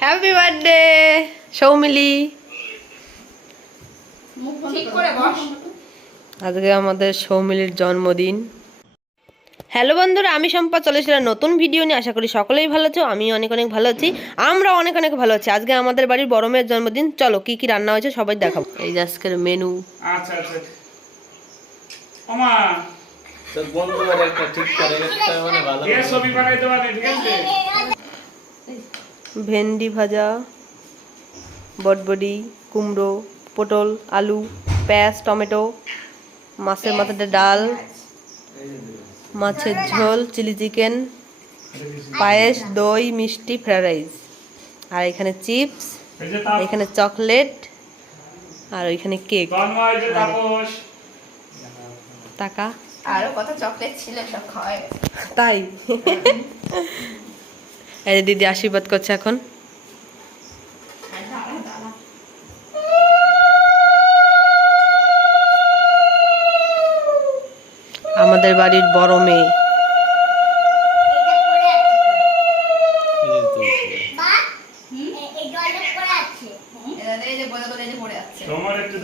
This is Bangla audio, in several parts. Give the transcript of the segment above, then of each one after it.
হ্যাপি বার্থডে সৌমিলি ঠিক করে বস আজকে আমাদের সৌমিলির জন্মদিন। হ্যালো বন্ধুরা আমি সম্পা চলে এসেছিলাম নতুন ভিডিও নিয়ে। আশা করি সকলেই ভালো আছো আমি অনেক অনেক ভালো আছি। আমরা অনেক অনেক ভালো আছি। আজকে আমাদের বাড়ির বড় মেয়ের জন্মদিন। চলো কি কি রান্না হয়েছে সবাই দেখাবো এই যে আজকের মেনু আচ্ছা আচ্ছা। বন্ধুবার একটা ঠিক করে একটা মানে ভালো ছবি পারে ঠিক আছে? ভেন্ডি ভাজা বটবডি কুমড়ো পটল আলু পেঁয়াজ টমেটো মাছের মাথাটা ডাল মাছের ঝোল চিলি চিকেন পায়েস দই মিষ্টি ফ্রাইড রাইস। আর এখানে চিপস এখানে চকলেট আর ওইখানে কেক। টাকা। আরও কত চকলেট ছিল সব খাওয়াই তাই? এই যে দিদি আশীর্বাদ করছে এখন। আমাদের বাড়ির বড় মেয়ে। এই যে বলে বলে যে পড়ে যাচ্ছে তোমার একটু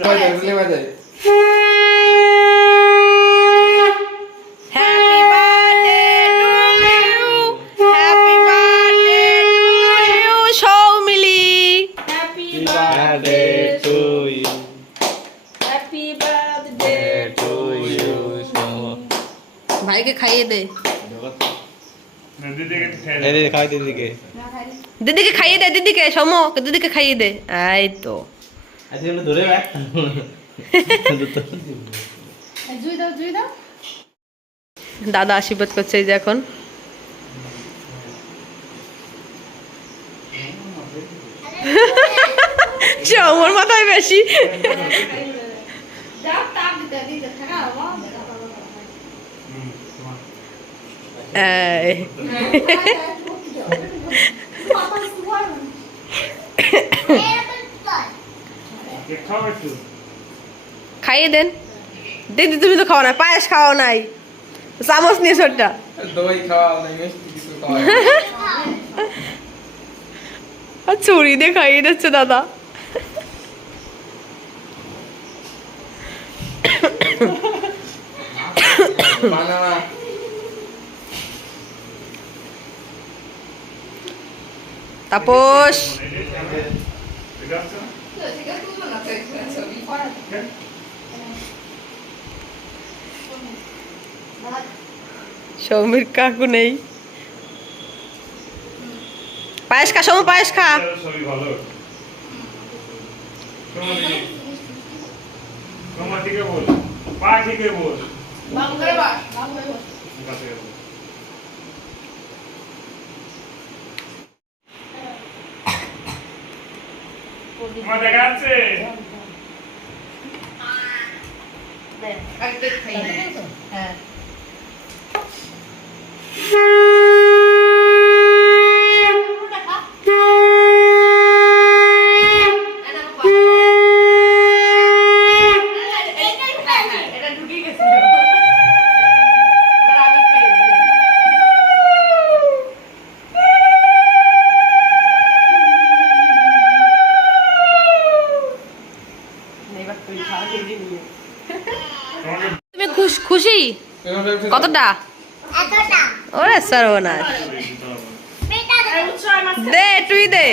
খাইয়ে দে। দিদিকে। খাইয়ে দে দিদিকে সৌম দিদিকে খাইয়ে দে। এই তো। ধরে জুই দাও দাদা আশীর্বাদ করছে এই যে এখন। সৌমর মাথায় বেশি দাও তাপ দিতে দিতে থাকা হুম, তোমার। এই। কেক খাও একটু খাইয়ে দেন। দিদি তুমি তো খাও না পায়েস খাওয়া নাই। চামচ নিয়ে খাওয়া ছুরি দিয়ে খাইয়ে দিচ্ছে দাদা। বানানা তাপস? ঠিক হ্যাঁ? সৌমির কাকু নেই পায়েস খা সৌম পায়েস খা দিকে বল পা ঠিকে বল বাবু করে বাবু করে বল। তোমার দেখা যাচ্ছে হ্যাঁ। কতটা? ওরে সর্বনাশ। দে তুই দে।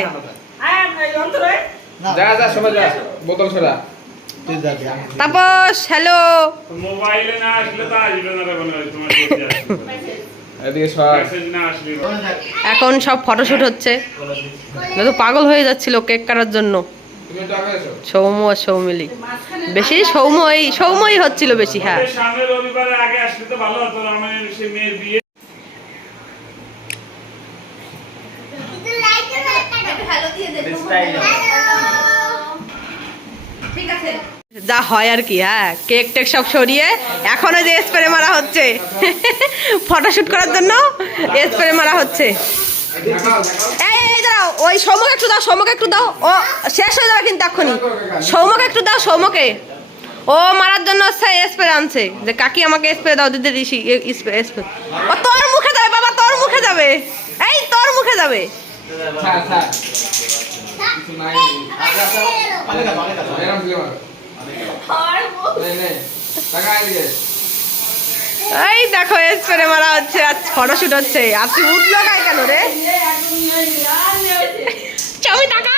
যা যা সবাই যা বোতল ছড়া। তাপস হ্যালো। মোবাইলে না আসলে তো আসবে না রে হয় তোমার কাছে আসবে। এদিকে সর। মেসেজ না আসলে এখন সব ফটোশুট হচ্ছে। তো পাগল হয়ে যাচ্ছিল কেক কাটার জন্য। তুমি একটু আগে এসো সৌম আর সৌমিলি। বেশি সৌমই সৌমই হচ্ছিল বেশি হ্যাঁ। যা হয় আর কি হ্যাঁ। কেক টেক সব সরিয়ে এখনও যে স্প্রে মারা হচ্ছে। ফটোশুট করার জন্য স্প্রে মারা হচ্ছে। এই এই, এই দাঁড়াও ওই সৌমকে একটু দাও সৌমকে একটু দাও। ও শেষ হয়ে যাবে কিন্তু এক্ষুনি। সৌমকে একটু দাও সৌমকে ও মারার জন্য স্প্রে আনছে। যে কাকি আমাকে স্প্রে দাও দিদি ঋষি স্প্রে স্প্রে ও তোর মুখে যাবে বাবা তোর মুখে যাবে। এই তোর মুখে যাবে। ছাড় ছাড় এই দেখো স্প্রে মারা হচ্ছে আর ফটোশুট হচ্ছে। আর তুই উঠল গায়ে কেন রে? ছবি টাকা।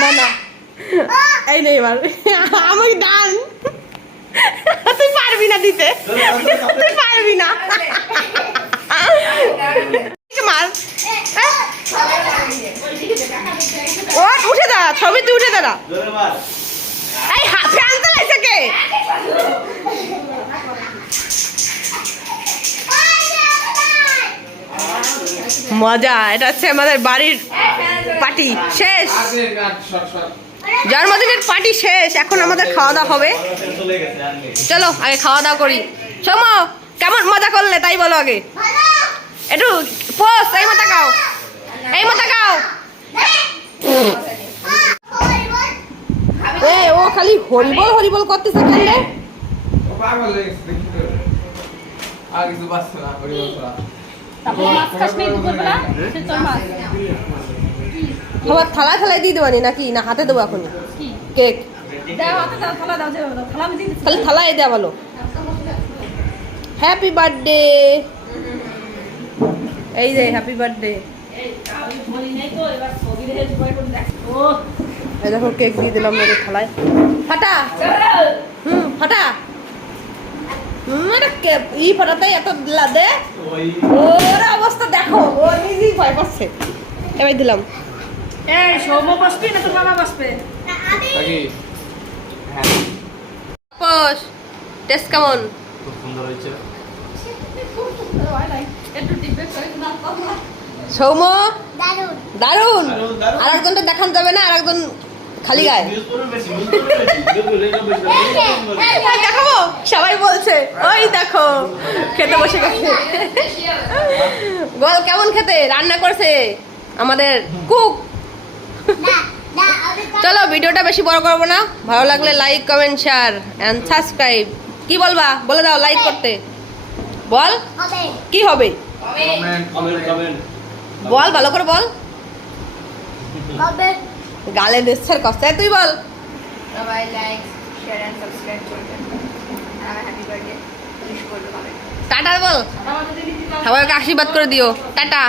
না না। এই নেই এবার। আমি ডান। তুই পারবি না দিতে। তুই পারবি না। মার ও উঠে দাঁড়া ছবি তুই উঠে দাঁড়া। এই মজা, এটা হচ্ছে আমাদের বাড়ির পার্টি, শেষ। জন্মদিনের পার্টি শেষ, এখন আমাদের খাওয়া দাওয়া হবে। চলো, আগে খাওয়া দাওয়া করি। সোমো কেমন মজা করলে তাই বলো আগে। একটু পোস এই মতো খাও। এই মতো খাও এ ও খালি হরিবল হরিবল করতেছে কেন রে ও পাগল হয়ে গেছে দেখি আর কিছু বাঁচছে না হরিবল ছাড়া খাবার থালা থালায় দিয়ে দেবানি নাকি? না হাতে দেবো এখন কেক। খালি থালায় দেওয়া ভালো হ্যাপি বার্থডে এই যে হ্যাপি বার্থডে এই দেখো কেক দিয়ে দিলাম মেরে থালায়। ফাটা। হুম ফাটা। কে- ই ফাটাতে এত লাদে? ওর অবস্থা দেখো ও নিজেই ভয় পাচ্ছে। এবার দিলাম। নাকি পোষ টেস্ট কেমন? খুব সুন্দর হয়েছে। সৌম দারুণ, দারুণ দারুণ। আর একজনটা দেখান যাবে না আর একজন খালি গায়ে। হ্যাঁ, দেখাবো? সবাই বলছে ওই দেখো খেতে বসে গেছে। বল কেমন খেতে? রান্না করছে আমাদের কুক। চলো ভিডিওটা বেশি বড় করব না। ভালো লাগলে like comment share and subscribe কি বলবা? বলে দাও লাইক করতে। বল কি হবে. বল ভালো করে বল। গালে নিশ্চয় কষ্ট তুই বল সবাই লাইক শেয়ার এন্ড সাবস্ক্রাইব করবেন আর আমার হ্যাপি বার্থডে উইশ করবে কমেন্ট টাটা বল সবাইকে আশীর্বাদ করে দিও টাটা